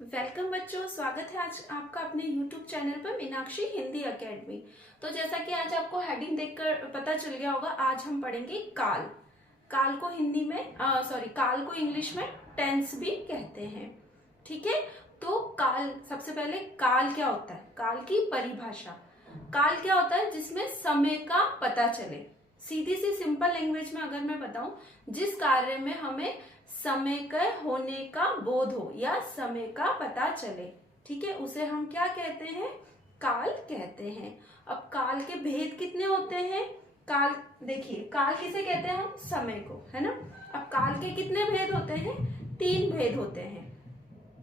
Welcome बच्चों, स्वागत है आज आपका अपने YouTube चैनल पर मीनाक्षी हिंदी एकेडमी। तो जैसा कि आज आपको हेडिंग देखकर पता चल गया होगा, आज हम पढ़ेंगे काल। काल को हिंदी में काल को इंग्लिश में टेंस भी कहते हैं। ठीक है, तो काल, सबसे पहले काल क्या होता है, काल की परिभाषा। काल क्या होता है? जिसमें समय का पता चले। सीधी सी सिंपल लैंग्वेज में अगर मैं बताऊं, जिस कार्य में हमें समय के होने का बोध हो या समय का पता चले, ठीक है, उसे हम क्या कहते हैं? काल कहते हैं। अब काल के भेद कितने होते हैं? काल, देखिए, काल किसे कहते हैं? हम समय को, है ना। अब काल के कितने भेद होते हैं? 3 भेद होते हैं,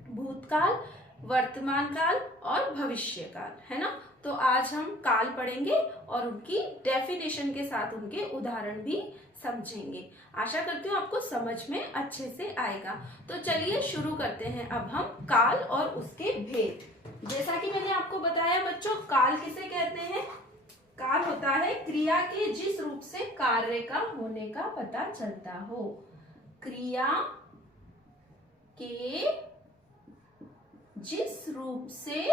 भूतकाल, वर्तमान काल और भविष्य काल, है ना। तो आज हम काल पढ़ेंगे और उनकी डेफिनेशन के साथ उनके उदाहरण भी समझेंगे। आशा करती हूँ आपको समझ में अच्छे से आएगा। तो चलिए शुरू करते हैं अब हम काल और उसके भेद। जैसा कि मैंने आपको बताया बच्चों, काल किसे कहते हैं? काल होता है क्रिया के जिस रूप से कार्य का होने का पता चलता हो। क्रिया के जिस रूप से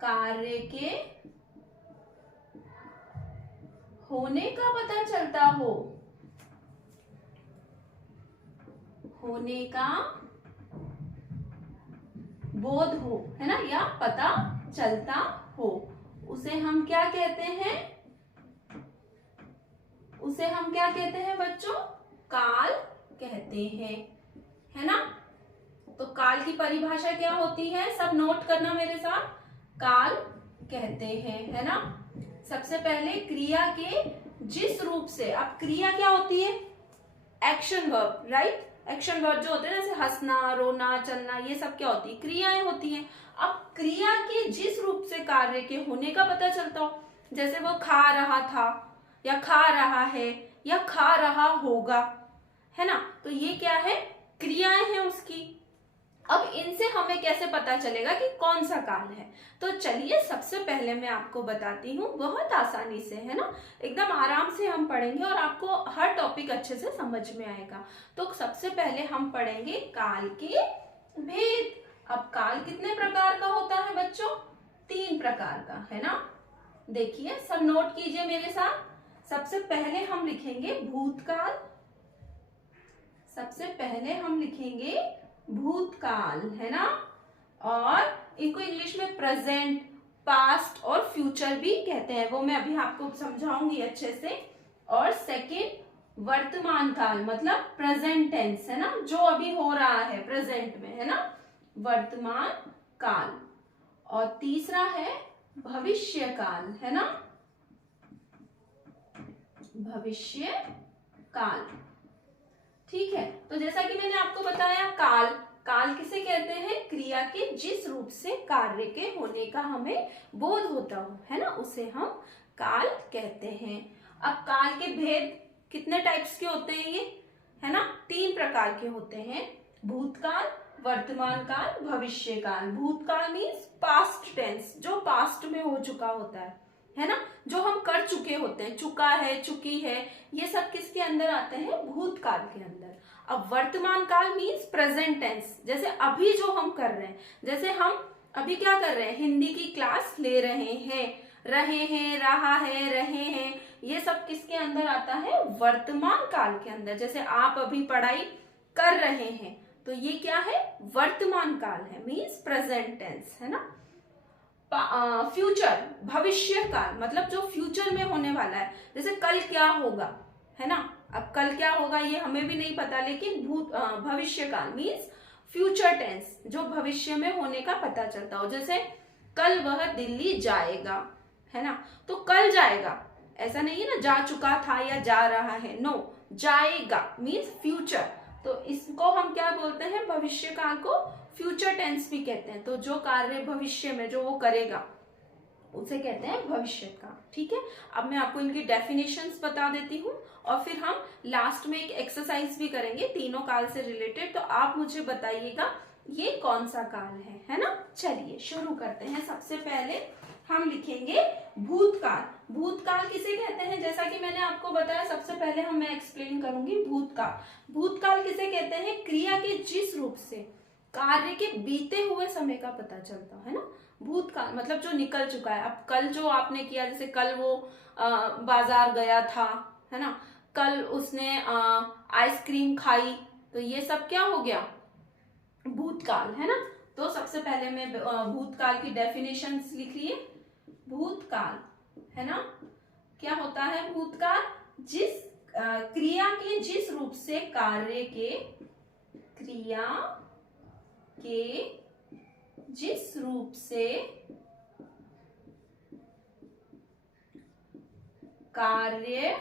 कार्य के होने का पता चलता हो, होने का बोध हो, है ना, या पता चलता हो, उसे हम क्या कहते हैं? उसे हम क्या कहते हैं बच्चों? काल कहते हैं, है ना। तो काल की परिभाषा क्या होती है? सब नोट करना मेरे साथ। काल कहते हैं, है ना, सबसे पहले क्रिया के जिस रूप से। अब क्रिया क्या होती है? Action verb, right. Action verb जो होते हैं, जैसे हंसना, रोना, चलना, ये सब क्या होती है? क्रियाएं होती हैं। अब क्रिया के जिस रूप से कार्य के होने का पता चलता हो, जैसे वो खा रहा था या खा रहा है या खा रहा होगा, है ना, तो ये क्या है? क्रियाएं हैं उसकी। अब इनसे हमें कैसे पता चलेगा कि कौन सा काल है? तो चलिए सबसे पहले मैं आपको बताती हूँ, बहुत आसानी से, है ना, एकदम आराम से हम पढ़ेंगे और आपको हर टॉपिक अच्छे से समझ में आएगा। तो सबसे पहले हम पढ़ेंगे काल के भेद। अब काल कितने प्रकार का होता है बच्चों? 3 प्रकार का, है ना। देखिए, सब नोट कीजिए मेरे साथ। सबसे पहले हम लिखेंगे भूतकाल। सबसे पहले हम लिखेंगे भूतकाल, है ना, और इनको इंग्लिश में प्रेजेंट, पास्ट और फ्यूचर भी कहते हैं, वो मैं अभी आपको समझाऊंगी अच्छे से। और सेकंड वर्तमान काल, मतलब प्रेजेंट टेंस, है ना, जो अभी हो रहा है प्रेजेंट में, है ना, वर्तमान काल। और तीसरा है भविष्य काल, है ना, भविष्य काल। ठीक है, तो जैसा कि मैंने आपको बताया, काल, काल किसे कहते हैं? क्रिया के जिस रूप से कार्य के होने का हमें बोध होता हो, है ना, उसे हम काल कहते हैं। अब काल के भेद कितने टाइप्स के होते हैं ये, है ना? 3 प्रकार के होते हैं, भूतकाल, वर्तमान काल, भविष्य काल। भूतकाल मीन्स पास्ट टेंस, जो पास्ट में हो चुका होता है ना, जो हम कर चुके होते हैं, चुका है, चुकी है, ये सब किसके अंदर आते हैं? भूतकाल के अंदर। अब वर्तमान काल मीन्स प्रेजेंट टेंस, जैसे अभी जो हम कर रहे हैं, जैसे हम अभी क्या कर रहे हैं? हिंदी की क्लास ले रहे हैं, रहा है, रहे हैं, ये सब किसके अंदर आता है? वर्तमान काल के अंदर। जैसे आप अभी पढ़ाई कर रहे हैं, तो ये क्या है? वर्तमान काल है, मीन्स प्रेजेंट टेंस, है ना। फ्यूचर, भविष्य काल, मतलब जो फ्यूचर में होने वाला है, जैसे कल क्या होगा, है ना। अब कल क्या होगा ये हमें भी नहीं पता, लेकिन भविष्य काल मीन्स फ्यूचर टेंस, जो भविष्य में होने का पता चलता हो। जैसे कल वह दिल्ली जाएगा, है ना, तो कल जाएगा, ऐसा नहीं है ना जा चुका था या जा रहा है, नो, जाएगा मीन्स फ्यूचर। तो इसको हम क्या बोलते हैं? भविष्य काल को फ्यूचर टेंस भी कहते हैं। तो जो कार्य भविष्य में जो वो करेगा, उसे कहते हैं भविष्य काल। ठीक है, अब मैं आपको इनकी डेफिनेशंस बता देती हूँ और फिर हम लास्ट में एक एक्सरसाइज भी करेंगे तीनों काल से रिलेटेड। तो आप मुझे बताइएगा ये कौन सा काल है ना। चलिए शुरू करते हैं। सबसे पहले हम लिखेंगे भूतकाल। भूतकाल किसे कहते हैं, जैसा कि मैंने आपको बताया, सबसे पहले मैं एक्सप्लेन करूंगी भूतकाल। भूतकाल किसे कहते हैं, क्रिया के जिस रूप से कार्य के बीते हुए समय का पता चलता है ना। भूतकाल मतलब जो निकल चुका है। अब कल जो आपने किया, जैसे कल वो बाजार गया था, है ना, कल उसने आइसक्रीम खाई, तो ये सब क्या हो गया, भूतकाल, है ना। तो सबसे पहले मैं भूतकाल की डेफिनेशंस लिख लिए। भूतकाल, है ना, क्या होता है भूतकाल, जिस क्रिया के जिस रूप से कार्य के, क्रिया के जिस रूप से कार्य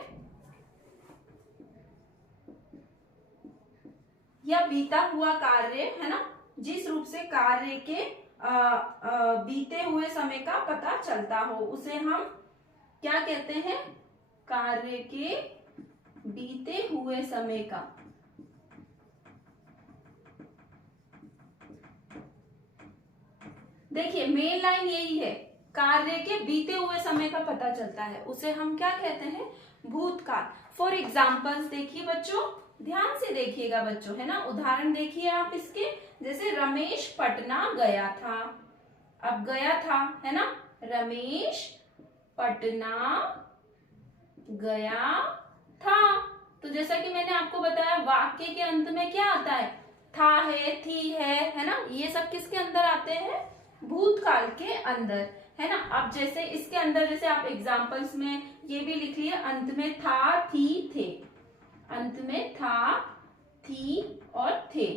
या बीता हुआ कार्य, है ना, जिस रूप से कार्य के बीते हुए समय का पता चलता हो, उसे हम क्या कहते हैं, कार्य के बीते हुए समय का। देखिए मेन लाइन यही है, कार्य के बीते हुए समय का पता चलता है, उसे हम क्या कहते हैं, भूतकाल। फॉर एग्जाम्पल्स देखिए बच्चों, ध्यान से देखिएगा बच्चों, है ना, उदाहरण देखिए आप इसके। जैसे रमेश पटना गया था, अब गया था, है ना, रमेश पटना गया था। तो जैसा कि मैंने आपको बताया, वाक्य के अंत में क्या आता है, था है, थी है ना, ये सब किसके अंदर आते हैं, भूतकाल के अंदर, है ना। अब जैसे इसके अंदर, जैसे आप एग्जाम्पल्स में ये भी लिख लिए, अंत में था, थी, थे, अंत में था, थी और थे,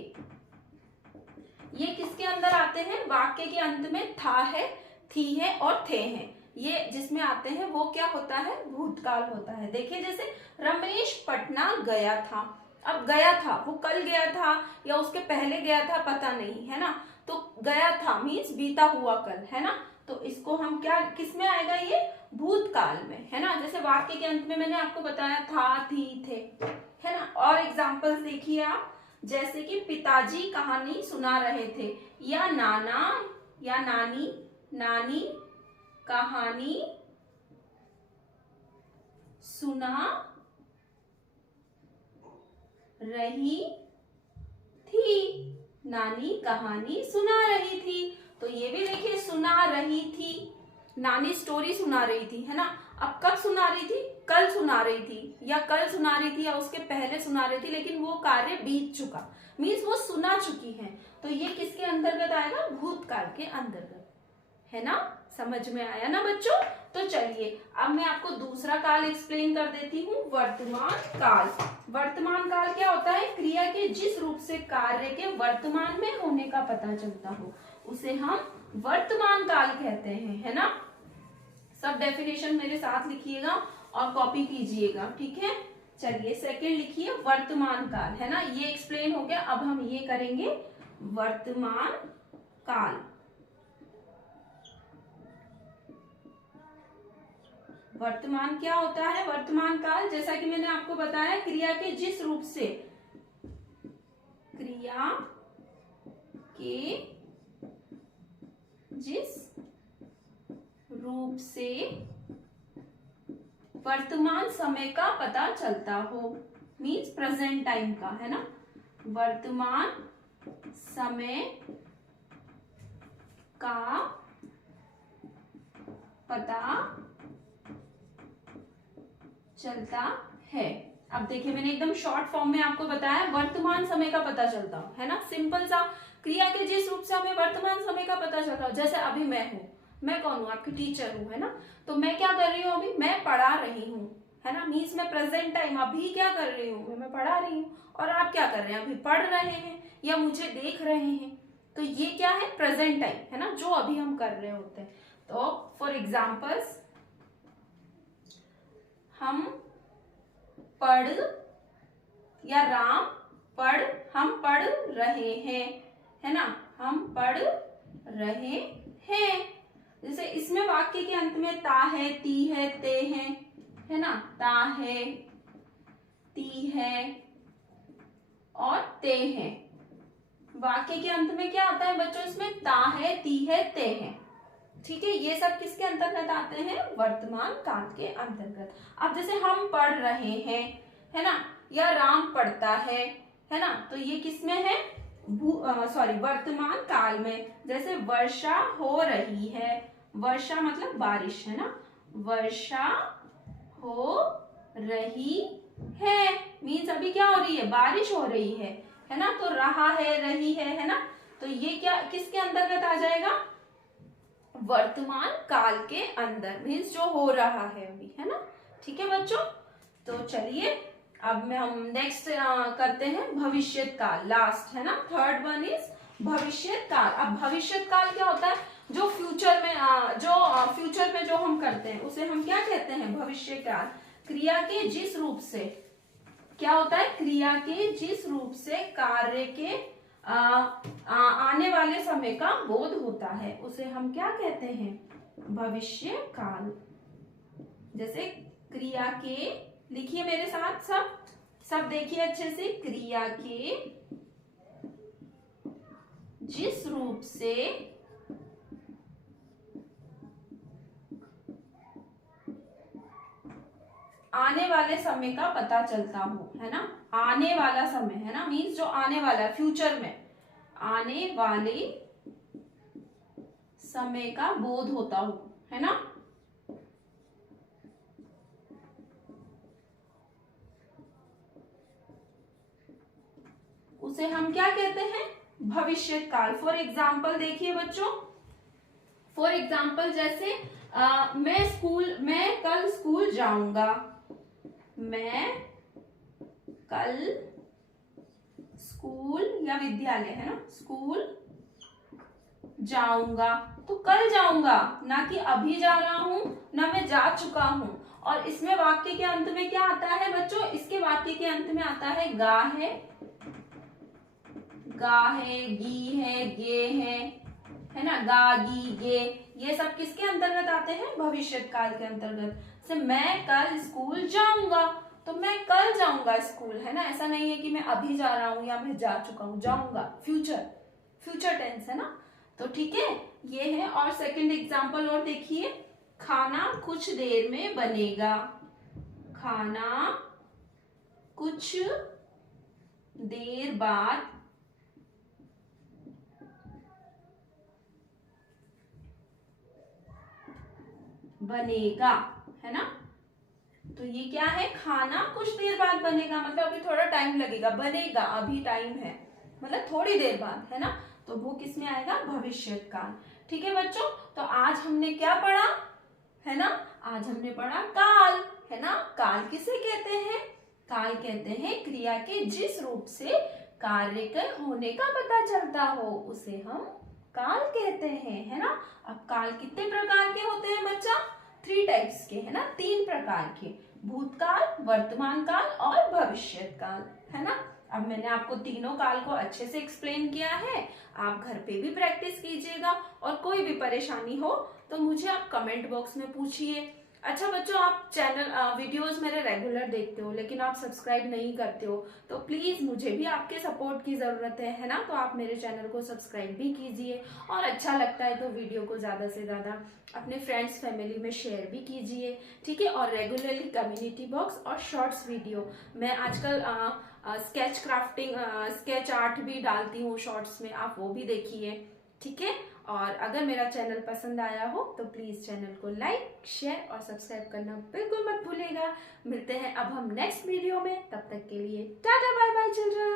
ये किसके अंदर आते हैं, वाक्य के अंत में था है, थी है और थे हैं, ये जिसमें आते हैं वो क्या होता है, भूतकाल होता है। देखिए जैसे रमेश पटना गया था, अब गया था, वो कल गया था या उसके पहले गया था पता नहीं, है ना, तो गया था मीन्स बीता हुआ कल, है ना, तो इसको हम क्या, किस में आएगा, ये भूतकाल में, है ना। जैसे वाक्य के अंत में मैंने आपको बताया था, थी, थे, है ना। और एग्जाम्पल्स देखिए आप, जैसे कि पिताजी कहानी सुना रहे थे, या नाना या नानी, नानी कहानी सुना रही थी, नानी कहानी सुना रही थी, तो ये भी देखिए सुना रही थी, नानी स्टोरी सुना रही थी, है ना। अब कब सुना रही थी, कल सुना रही थी, या कल सुना रही थी या उसके पहले सुना रही थी, लेकिन वो कार्य बीत चुका, मीन्स वो सुना चुकी है, तो ये किसके अंतर्गत आएगा, भूतकाल के अंतर्गत, है ना। समझ में आया ना बच्चों। तो चलिए अब मैं आपको दूसरा काल एक्सप्लेन कर देती हूँ, वर्तमान काल। वर्तमान काल क्या होता है, क्रिया के जिस रूप से कार्य के वर्तमान में होने का पता चलता हो, उसे हम वर्तमान काल कहते हैं, है ना। सब डेफिनेशन मेरे साथ लिखिएगा और कॉपी कीजिएगा, ठीक है। चलिए सेकंड लिखिए, वर्तमान काल, है ना, ये एक्सप्लेन हो गया। अब हम ये करेंगे वर्तमान काल। वर्तमान क्या होता है, वर्तमान काल, जैसा कि मैंने आपको बताया, क्रिया के जिस रूप से, क्रिया के जिस रूप से वर्तमान समय का पता चलता हो, मीन्स प्रेजेंट टाइम का, है ना, वर्तमान समय का पता चलता है। अब देखिए मैंने एकदम शॉर्ट फॉर्म में आपको बताया, वर्तमान समय का पता चलता है ना, सिंपल सा, क्रिया के जिस रूप से हमें वर्तमान समय का पता चलता है। जैसे अभी मैं हूँ, मैं कौन हूँ, आपकी टीचर हूँ, है ना, तो मैं क्या कर रही हूँ, अभी मैं पढ़ा रही हूँ, है ना, मीन्स मैं प्रेजेंट टाइम अभी क्या कर रही हूँ, मैं पढ़ा रही हूँ, और आप क्या कर रहे हैं, अभी पढ़ रहे हैं या मुझे देख रहे हैं, तो ये क्या है, प्रेजेंट टाइम, है ना, जो अभी हम कर रहे होते हैं। तो फॉर एग्जाम्पल्स, हम पढ़, या राम पढ़, हम पढ़ रहे हैं, है ना, हम पढ़ रहे हैं। जैसे इसमें वाक्य के अंत में ता है, ती है, ते है ना, ता है, ती है और ते है। वाक्य के अंत में क्या आता है बच्चों, इसमें ता है, ती है, ते है, ठीक है, ये सब किसके अंतर्गत आते हैं? वर्तमान काल के अंतर्गत। अब जैसे हम पढ़ रहे हैं, है ना, या राम पढ़ता है ना, तो ये किसमें है? वर्तमान काल में। जैसे वर्षा हो रही है, वर्षा मतलब बारिश, है ना, वर्षा हो रही है मीन्स अभी क्या हो रही है? बारिश हो रही है ना, तो रहा है, रही है ना, तो ये क्या किसके अंतर्गत आ जाएगा? वर्तमान काल के अंदर, मीन्स जो हो रहा है अभी, है ना। ठीक है बच्चों, तो चलिए अब में हम नेक्स्ट करते हैं भविष्य काल, लास्ट, है ना, थर्ड वन इज भविष्य काल। अब भविष्य काल क्या होता है? जो फ्यूचर में फ्यूचर में जो हम करते हैं उसे हम क्या कहते हैं? भविष्य काल। क्रिया के जिस रूप से क्या होता है? क्रिया के जिस रूप से कार्य के आने वाले समय का बोध होता है उसे हम क्या कहते हैं? भविष्य काल। जैसे क्रिया के, लिखिए मेरे साथ, सब देखिए अच्छे से, क्रिया के जिस रूप से आने वाले समय का पता चलता हो, है ना, आने वाला समय, है ना, मीन्स जो आने वाला है, फ्यूचर में आने वाले समय का बोध होता हो, है ना। उसे हम क्या कहते हैं? भविष्य काल। फॉर एग्जाम्पल देखिए बच्चों, फॉर एग्जाम्पल जैसे मैं कल स्कूल जाऊंगा, मैं कल स्कूल या विद्यालय, है ना, स्कूल जाऊंगा, तो कल जाऊंगा, ना कि अभी जा रहा हूं, ना मैं जा चुका हूं। और इसमें वाक्य के अंत में क्या आता है बच्चों? इसके वाक्य के अंत में आता है गा है, गी है, गे है ना, गा, गी, गे, ये सब किसके अंतर्गत आते हैं? भविष्य काल के अंतर्गत। से मैं कल स्कूल जाऊंगा, तो मैं कल जाऊंगा स्कूल, है ना, ऐसा नहीं है कि मैं अभी जा रहा हूं या मैं जा चुका हूं, जाऊंगा, फ्यूचर टेंस, है ना। तो ठीक है, ये है। और सेकंड एग्जांपल और देखिए, खाना कुछ देर में बनेगा, खाना कुछ देर बाद बनेगा, है ना। तो ये क्या है? खाना कुछ देर बाद बनेगा, मतलब अभी थोड़ा टाइम लगेगा, बनेगा अभी टाइम है, मतलब थोड़ी देर बाद, है ना। तो वो किस में आएगा? भविष्य काल। ठीक है बच्चों, तो आज हमने क्या पढ़ा, है ना, आज हमने पढ़ा काल, है ना। काल किसे कहते हैं? काल कहते हैं क्रिया के जिस रूप से कार्य के होने का पता चलता हो उसे हम काल कहते हैं, है ना। अब काल कितने प्रकार के होते हैं बच्चा? 3 टाइप्स के, है ना, 3 प्रकार के, भूतकाल, वर्तमान काल और भविष्य काल, है ना। अब मैंने आपको तीनों काल को अच्छे से एक्सप्लेन किया है, आप घर पे भी प्रैक्टिस कीजिएगा, और कोई भी परेशानी हो तो मुझे आप कमेंट बॉक्स में पूछिए। अच्छा बच्चों, आप चैनल वीडियोस मेरे रेगुलर देखते हो लेकिन आप सब्सक्राइब नहीं करते हो, तो प्लीज मुझे भी आपके सपोर्ट की जरूरत है ना। तो आप मेरे चैनल को सब्सक्राइब भी कीजिए, और अच्छा लगता है तो वीडियो को ज्यादा से ज्यादा अपने फ्रेंड्स फैमिली में शेयर भी कीजिए, ठीक है। और रेगुलरली कम्युनिटी बॉक्स और शॉर्ट्स वीडियो, मैं आजकल स्केच क्राफ्टिंग, स्केच आर्ट भी डालती हूँ शॉर्ट्स में, आप वो भी देखिए, ठीक है। और अगर मेरा चैनल पसंद आया हो तो प्लीज चैनल को लाइक, शेयर और सब्सक्राइब करना बिल्कुल मत भूलिएगा। मिलते हैं अब हम नेक्स्ट वीडियो में, तब तक के लिए टाटा बाय बाय चिल्ड्रन।